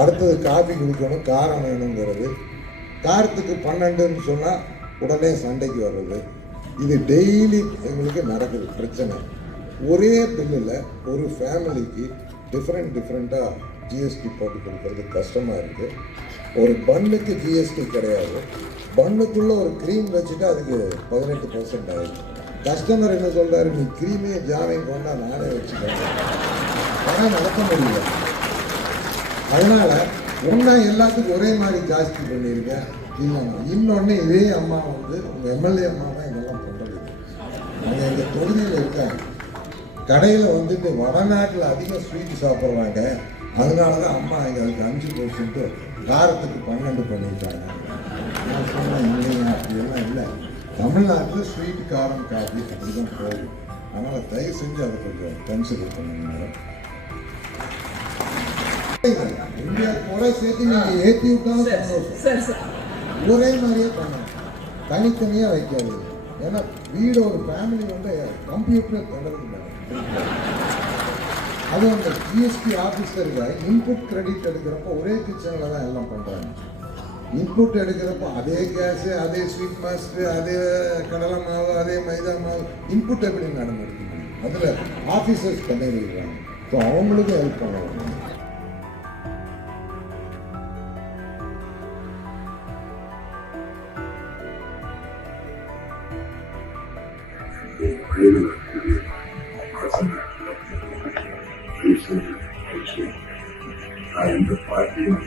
அடுத்தது காஃபி குடிக்கணும், காரம் வேணுங்கிறது. காரத்துக்கு 12ன்னு சொன்னால் உடனே சண்டைக்கு வர்றது. இது டெய்லி எங்களுக்கு நடக்குது பிரச்சனை. ஒரே பில்லில் ஒரு ஃபேமிலிக்கு டிஃப்ரெண்ட்டாக ஜிஎஸ்டி போட்டு கொடுக்கறது கஷ்டமாக இருக்குது. ஒரு பன்னுக்கு ஜிஎஸ்டி கிடையாது. பன்னுக்குள்ளே ஒரு க்ரீம் வச்சுட்டு அதுக்கு 18% ஆகிடுச்சு. கஸ்டமர் என்ன சொல்கிறாரு, நீ க்ரீமே ஜாமையும் கொண்டா நானே வச்சுக்கிறேன், ஆனால் நடத்த முடியல. அதனால் ஒன்றா எல்லாத்துக்கும் ஒரே மாதிரி ஜாஸ்தி பண்ணியிருக்கேன். இல்லைண்ணா இன்னொன்று இதே அம்மா உங்கள் எம்எல்ஏ அம்மா தான் இதெல்லாம் பண்ணுறது. அவங்க எங்கள் தொகுதியில் இருக்காங்க. கடையில் வந்துட்டு வடநாட்டில் அதிகம் ஸ்வீட் சாப்பிட்றாங்க. அதனால தான் அம்மா இங்கே அதுக்கு 5% காரத்துக்கு 12 பண்ணியிருக்காங்க. நான் சொன்னேன் இல்லையா, அப்படியெல்லாம் இல்லை. தமிழ்நாட்டில் ஸ்வீட், காரம், காஃபி அப்படி தான் போகும். அதனால் தயவு செஞ்சு அதை கொஞ்சம் கன்சிடர் பண்ணுங்க மேடம். இந்தியா கூட சேர்த்து நீங்கள் ஏற்றி விட்டாலும் சந்தோஷம். ஒரே மாதிரியே பண்ணணும், தனித்தனியாக வைக்காது. ஏன்னா வீடு ஒரு ஃபேமிலி வந்து கம்ப்யூட்டர் தொடர்ந்து அதுவும் அந்த ஜிஎஸ்டி ஆஃபீஸருக்கு இன்புட் கிரெடிட் எடுக்கிறப்போ ஒரே கிச்சனில் தான் எல்லாம் பண்ணுறாங்க. இன்புட் எடுக்கிறப்போ அதே கேஸு, அதே ஸ்வீட் மாஸ்டர், அதே கடலை மாவு, அதே மைதா மாவு, இன்புட் எப்படி நடந்துருக்கு அதில் ஆஃபீஸர்ஸ் பண்ணிடுறாங்க. ஸோ அவங்களுக்கும் ஹெல்ப் பண்ணுவாங்க. I am the party of